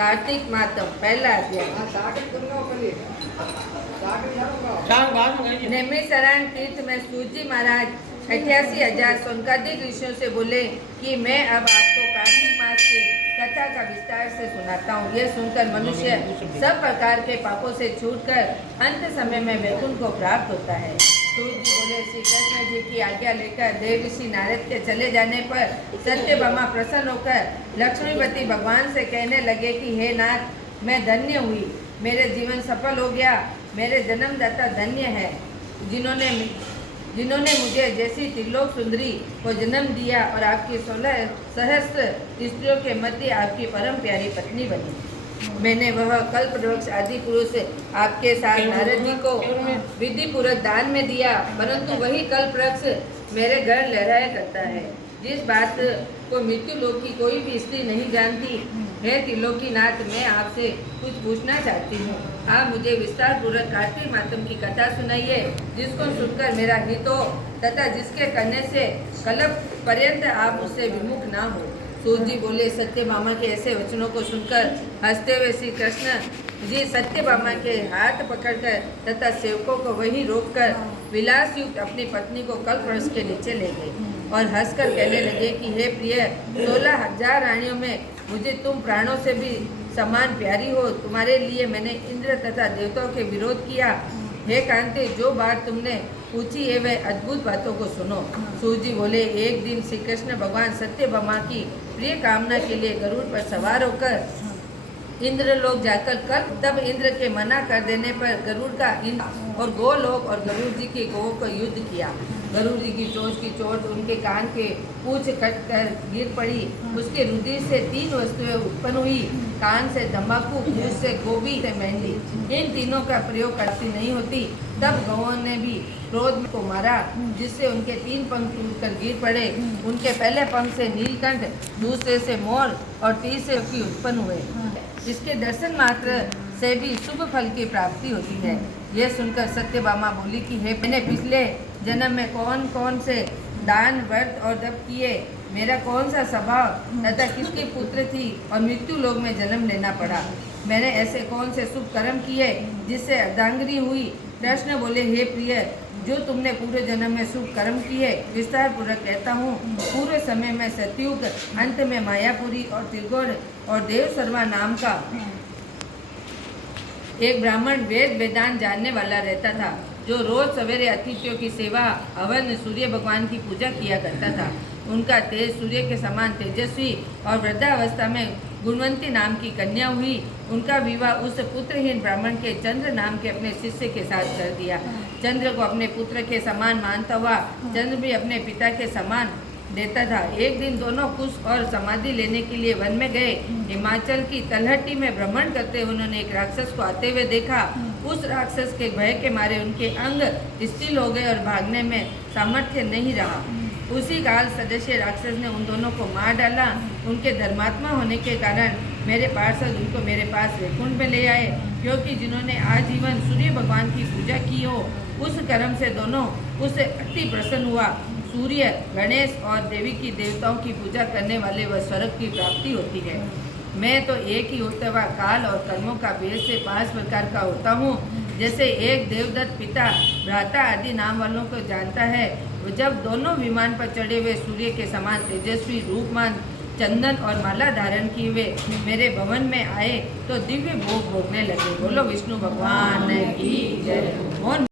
कार्तिक मातम पहला अध्याय। नेमिषारण्य तीर्थ में सूजी महाराज 88,000 सोनकादिक ऋषियों से बोले कि मैं अब आपको कार्तिक मास की कथा का विस्तार से सुनाता हूँ। यह सुनकर मनुष्य सब प्रकार के पापों से छूटकर अंत समय में वैकुंठ को प्राप्त होता है। सूर्य जी बोले, श्री कृष्ण जी की आज्ञा लेकर देव ऋषि नारद के चले जाने पर सत्यभामा प्रसन्न होकर लक्ष्मीपति भगवान से कहने लगे कि हे नाथ, मैं धन्य हुई, मेरे जीवन सफल हो गया। मेरे जन्मदाता धन्य है जिन्होंने मुझे जैसी त्रिलोक सुंदरी को जन्म दिया और आपकी 16 सहस्त्र स्त्रियों के मध्य आपकी परम प्यारी पत्नी बनी। मैंने वह कल्पवृक्ष आदि पुरुष आपके साथ नारद जी को विधि पूर्वक दान में दिया, परंतु वही कल्पवृक्ष मेरे घर लहराया करता है। जिस बात को मृत्यु लोक की कोई भी स्त्री नहीं जानती, हे त्रिलोकीनाथ, मैं आपसे कुछ पूछना चाहती हूँ। आप मुझे विस्तार पूर्वक कार्तिक मातम की कथा सुनाइए, जिसको सुनकर मेरा हित हो तथा जिसके करने से कल्प पर्यंत आप मुझसे विमुख ना हो। सूर्य जी बोले, सत्यभामा के ऐसे वचनों को सुनकर हंसते हुए श्री कृष्ण जी सत्यभामा के हाथ पकड़कर तथा सेवकों को वहीं रोककर विलास युक्त अपनी पत्नी को कल्पवृक्ष के नीचे ले गए और हंसकर कहने लगे कि हे प्रिय, 16,000 रानियों में मुझे तुम प्राणों से भी समान प्यारी हो। तुम्हारे लिए मैंने इंद्र तथा देवताओं के विरोध किया। हे कांते, जो बात तुमने पूछी है वह अद्भुत बातों को सुनो। सूर्य जी बोले, एक दिन श्री कृष्ण भगवान सत्यभामा की प्रिय कामना के लिए गरुड़ पर सवार होकर इंद्र लोक जाकर तब इंद्र के मना कर देने पर गरुड़ का इंद्र और गोलोक और गरुड़ जी के गो को युद्ध किया। गरुड़ जी की चोट उनके कान के पूंछ कट कर गिर पड़ी। उसके रुधिर से 3 वस्तुएं उत्पन्न हुई, कान से तंबाकू, पूंछ से गोभी से मेहंदी। इन तीनों का प्रयोग करती नहीं होती। तब गौओं ने भी क्रोध को मारा, जिससे उनके 3 पंख टूटकर गिर पड़े। उनके पहले पंख से नीलकंठ, दूसरे से मोर और तीसरे की उत्पन्न हुए, जिसके दर्शन मात्र से भी शुभ फल की प्राप्ति होती है। यह सुनकर सत्यभामा बोली कि हे, मैंने पिछले जन्म में कौन कौन से दान, व्रत और तप किए, मेरा कौन सा स्वभाव तथा किसकी पुत्र थी और मृत्यु लोक में जन्म लेना पड़ा। मैंने ऐसे कौन से शुभ कर्म किए जिससे अर्धांगिनी हुई। कृष्ण बोले, हे प्रिय, जो तुमने पूरे जन्म में शुभ कर्म किए विस्तार पूर्वक कहता हूँ। पूरे समय में सतयुग, अंत में मायापुरी और त्रिगुण और देव शर्मा नाम का एक ब्राह्मण वेद वेदांत जानने वाला रहता था, जो रोज सवेरे अतिथियों की सेवा, हवन, सूर्य भगवान की पूजा किया करता था। उनका तेज सूर्य के समान तेजस्वी और वृद्धावस्था में गुणवंती नाम की कन्या हुई। उनका विवाह उस पुत्रहीन ब्राह्मण के चंद्र नाम के अपने शिष्य के साथ कर दिया। चंद्र को अपने पुत्र के समान मानता हुआ चंद्र भी अपने पिता के समान देता था। एक दिन दोनों कुश और समाधि लेने के लिए वन में गए। हिमाचल की तलहटी में भ्रमण करते उन्होंने एक राक्षस को आते हुए देखा। उस राक्षस के भय के मारे उनके अंग स्थिर हो गए और भागने में सामर्थ्य नहीं रहा। उसी काल सदस्य राक्षस ने उन दोनों को मार डाला। उनके धर्मात्मा होने के कारण मेरे पार्षद उनको मेरे पास वैकुंठ में ले आए, क्योंकि जिन्होंने आजीवन सूर्य भगवान की पूजा की हो, उस कर्म से दोनों उससे अति प्रसन्न हुआ। सूर्य, गणेश और देवी की देवताओं की पूजा करने वाले व स्वर्ग की प्राप्ति होती है। मैं तो एक ही होता हुआ काल और कर्मों का भेद से 5 प्रकार का होता हूँ। जैसे एक देवदत्त पिता, भ्राता आदि नाम वालों को जानता है, वो जब दोनों विमान पर चढ़े हुए सूर्य के समान तेजस्वी रूपमान, चंदन और माला धारण किए हुए मेरे भवन में आए तो दिव्य भोग भोगने लगे। बोलो विष्णु भगवान की जय।